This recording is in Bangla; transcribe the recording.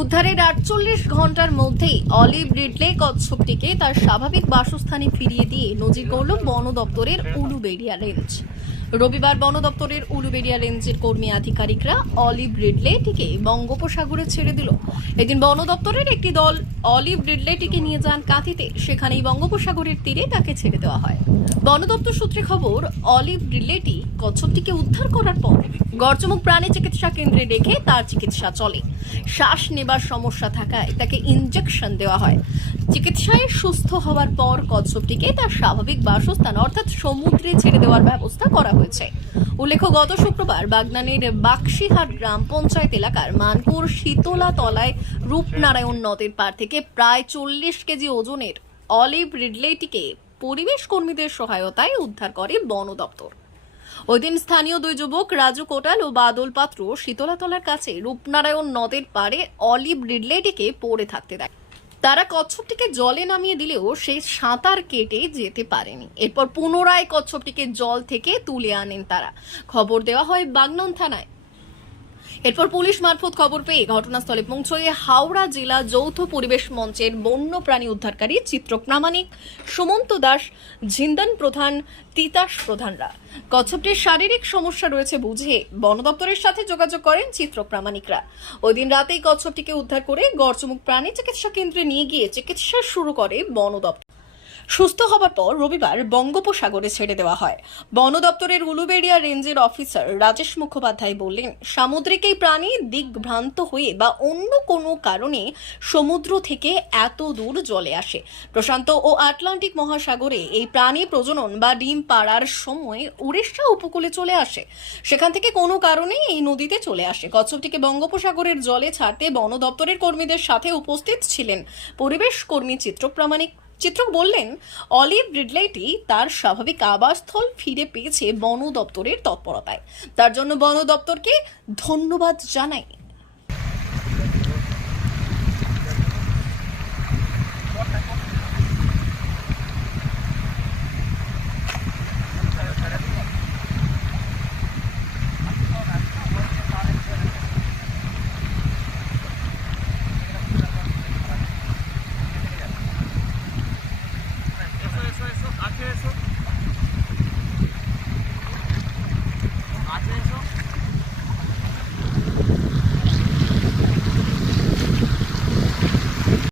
উদ্ধারের ৪৮ ঘন্টার মধ্যেই অলিভ রিডলে কচ্ছপটিকে তার স্বাভাবিক বাসস্থানে ফিরিয়ে দিয়ে নজির গড়ল বন দপ্তরের উলুবেড়িয়া রেঞ্জ। রবিবার বন দপ্তরের উলুবেড়িয়া রেঞ্জের কর্মী আধিকারিকরা অলিভ রিডলেটিকে বঙ্গোপসাগরে ছেড়ে দিল। এদিন বন দপ্তরের একটি দল অলিভ রিডলেটিকে নিয়ে যান কাঁথিতে। সেখানেই বঙ্গোপসাগরের তীরে তাকে ছেড়ে দেওয়া হয়। বন দপ্তর সূত্রে খবর, অলিভ রিডলেটি কচ্ছপটিকে উদ্ধার করার পর গড়চমুখ প্রাণী চিকিৎসা কেন্দ্রে রেখে তার চিকিৎসা চলে। শ্বাস নেবার সমস্যা থাকায় তাকে ইনজেকশন দেওয়া হয়। চিকিৎসায় সুস্থ হওয়ার পর কচ্ছপটিকে তার স্বাভাবিক বাসস্থান অর্থাৎ সমুদ্রে ছেড়ে দেওয়ার ব্যবস্থা করা হয়েছে। উল্লেখ্য, গত শুক্রবার বাগনানের বাক্সিহাট গ্রাম পঞ্চায়েত এলাকার মানপুর শীতলা তলায় রূপনারায়ণ নদের পাড় থেকে প্রায় ৪০ কেজি ওজনের অলিভ রিডলেটিকে পরিবেশ কর্মীদের সহায়তায় উদ্ধার করে বন দপ্তর। ওই দিন স্থানীয় দুই যুবক রাজু কোটাল ও বাদল পাত্র শীতলাতলার কাছে রূপনারায়ণ নদের পাড়ে অলিভ রিডলেটিকে পড়ে থাকতে দেখে। তারা কচ্ছপটিকে জলে নামিয়ে দিলেও সে সাঁতার কেটে যেতে পারেনি। এরপর পুনরায় কচ্ছপটিকে জল থেকে তুলে আনেন তারা। খবর দেওয়া হয় বাগনান থানায়। এরপর পুলিশ মারফত খবর পেয়ে ঘটনাস্থলে পৌঁছয়ে হাওড়া জেলা যৌথ পরিবেশ মঞ্চের বন্য প্রাণী উদ্ধারকারী চিত্রক প্রামাণিক, সুমন্ত দাস, ঝিন্দন প্রধান, তিতাস প্রধানরা কচ্ছপটির শারীরিক সমস্যা রয়েছে বুঝে বন দপ্তরের সাথে যোগাযোগ করেন চিত্রক প্রামাণিকরা। ওই দিন রাতেই কচ্ছপটিকে উদ্ধার করে গড়চমুখ প্রাণী চিকিৎসা কেন্দ্রে নিয়ে গিয়ে চিকিৎসা শুরু করে বন দপ্তর। সুস্থ হবার পর রবিবার বঙ্গোপসাগরে ছেড়ে দেওয়া হয়। বন দপ্তরের উলুবেড়িয়া রেঞ্জের অফিসার রাজেশ মুখোপাধ্যায় বললেন, সামুদ্রিক এই প্রাণী দিকভ্রান্ত হয়ে বা অন্য কোনো কারণে সমুদ্র থেকে এত দূর জলে আসে। প্রশান্ত ও আটলান্টিক মহাসাগরে এই প্রাণী প্রজনন বা ডিম পাড়ার সময় উড়িষ্যা উপকূলে চলে আসে। সেখান থেকে কোনো কারণে এই নদীতে চলে আসে। কচ্ছপটিকে বঙ্গোপসাগরের জলে ছাড়তে বন দপ্তরের কর্মীদের সাথে উপস্থিত ছিলেন পরিবেশ কর্মী চিত্রক প্রামাণিক। চিত্রক বললেন, অলিভ রিডলেটি তার স্বাভাবিক আবাসস্থল ফিরে পেয়েছে বন দপ্তরের তৎপরতায়। তার জন্য বন দপ্তরকে ধন্যবাদ জানাই। Eso, ache eso.